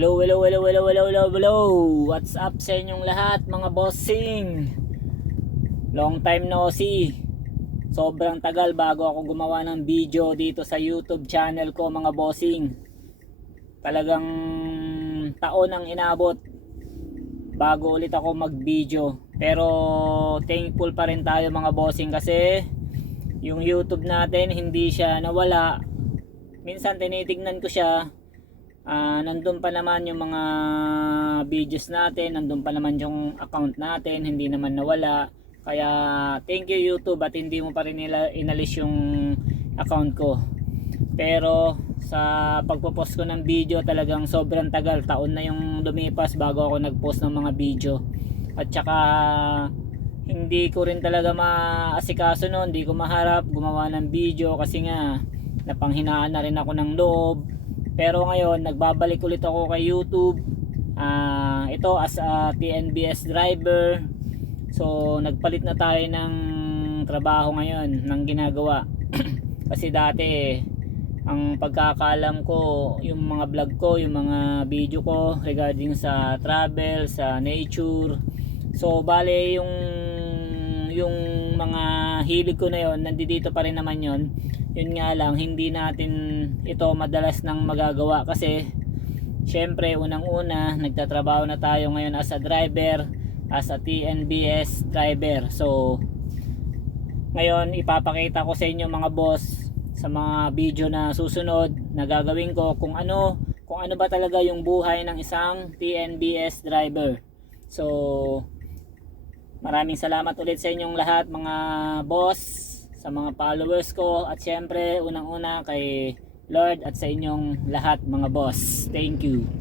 Hello, hello, hello, hello, hello, hello, hello. What's up sa inyong lahat mga bossing? Long time no see. Sobrang tagal bago ako gumawa ng video dito sa YouTube channel ko mga bossing. Talagang taon ang inabot bago ulit ako mag video. Pero thankful pa rin tayo mga bossing kasi yung YouTube natin hindi siya nawala. Minsan tinitignan ko siya, nandun pa naman yung mga videos natin, nandun pa naman yung account natin, hindi naman nawala. Kaya thank you YouTube at hindi mo pa rin inalis yung account ko. Pero sa pagpo-post ko ng video talagang sobrang tagal, taon na yung lumipas bago ako nag-post ng mga video. At saka hindi ko rin talaga maasikaso noon, hindi ko maharap gumawa ng video kasi nga napanghinaan na rin ako ng loob. Pero ngayon nagbabalik ulit ako kay YouTube, ito as a TNBS driver. So nagpalit na tayo ng trabaho ngayon, ng ginagawa. Kasi dati ang pagkakaalam ko, yung mga vlog ko, yung mga video ko regarding sa travel, sa nature. So bale yung mga hilig ko na yon, nandito pa rin naman yon. Yun nga lang, hindi natin ito madalas nang magagawa kasi syempre unang-una nagtatrabaho na tayo ngayon as a driver, as a TNBS driver. So ngayon ipapakita ko sa inyo mga boss sa mga video na susunod na gagawin ko kung ano ba talaga yung buhay ng isang TNBS driver. So maraming salamat ulit sa inyong lahat mga boss, sa mga followers ko, at syempre unang-una kay Lord at sa inyong lahat mga boss. Thank you.